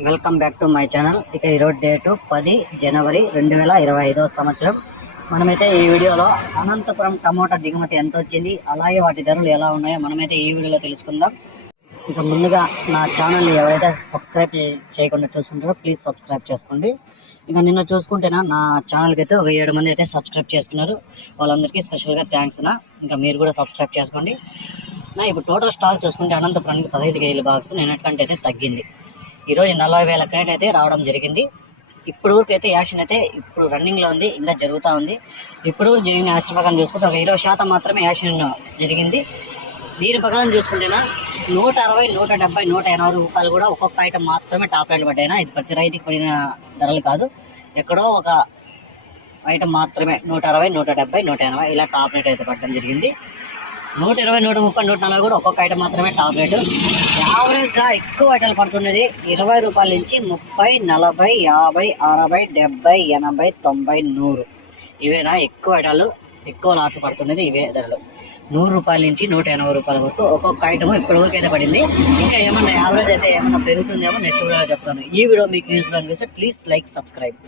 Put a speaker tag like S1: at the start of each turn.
S1: Welcome back to my channel. ఇక ఈరోజు date పది జనవరి రెండు వేల ఇరవై ఐదో సంవత్సరం. మనమైతే ఈ వీడియోలో అనంతపురం టమోటా దిగుమతి ఎంత వచ్చింది అలాగే వాటి ధరలు ఎలా ఉన్నాయో మనమైతే ఈ వీడియోలో తెలుసుకుందాం. ఇక ముందుగా నా ఛానల్ ఎవరైతే సబ్స్క్రైబ్ చేయకుండా చూస్తుంటారో ప్లీజ్ సబ్స్క్రైబ్ చేసుకోండి. ఇక నిన్న చూసుకుంటేనా నా ఛానల్కి అయితే ఒక ఏడు మంది అయితే సబ్స్క్రైబ్ చేసుకున్నారు. వాళ్ళందరికీ స్పెషల్గా థ్యాంక్స్ నా ఇంకా మీరు కూడా సబ్స్క్రైబ్ చేసుకోండి. నా ఇప్పుడు టోటల్ స్టాక్ చూసుకుంటే అనంతపురానికి పదహైదు కేజీల బాక్స్ నిన్నటికంటే అయితే తగ్గింది. ఈరోజు నలభై వేల క్రేట్ అయితే రావడం జరిగింది. ఇప్పుడు వరకు అయితే యాక్షన్ అయితే ఇప్పుడు రన్నింగ్లో ఉంది ఇంకా జరుగుతూ ఉంది. ఇప్పుడు వరకు జరిగిన యాక్షన్ ప్రకారం చూసుకుంటే ఒక ఇరవై శాతం మాత్రమే యాక్షన్ జరిగింది. దీని ప్రకారం చూసుకుంటేనా నూట అరవై నూట డెబ్బై నూట ఎనభై రూపాయలు కూడా ఒక్కొక్క ఐటమ్ మాత్రమే టాప్ రేట్లు పడ్డాయినా ఇది ప్రతి రైతుకి పడిన ధరలు కాదు. ఎక్కడో ఒక ఐటమ్ మాత్రమే నూట అరవై నూట డెబ్బై నూట ఎనభై ఇలా టాప్ రేట్ అయితే పడడం జరిగింది. నూట ఇరవై నూట ముప్పై నూట నలభై కూడా ఒక్కొక్క ఐటమ్ మాత్రమే టాప్ రేటు యావరేజ్గా ఎక్కువ ఐటమ్ పడుతున్నది. ఇరవై రూపాయల నుంచి ముప్పై నలభై యాభై అరవై డెబ్బై ఎనభై తొంభై నూరు. ఇవేనా ఎక్కువ ఐటాలు ఎక్కువ లాట్లు పడుతున్నది ఇవే ధరలు. నూరు రూపాయల నుంచి నూట ఎనభై రూపాయల వరకు ఒక్కొక్క ఐటమ్ ఇప్పటి వరకు అయితే పడింది. ఇంకా ఏమన్నా యావరేజ్ అయితే ఏమన్నా పెరుగుతుందేమో నెక్స్ట్ వీడియో చెప్తాను. ఈ వీడియో మీకు యూస్ఫుల్ అనిపిస్తే ప్లీజ్ లైక్ సబ్స్క్రైబ్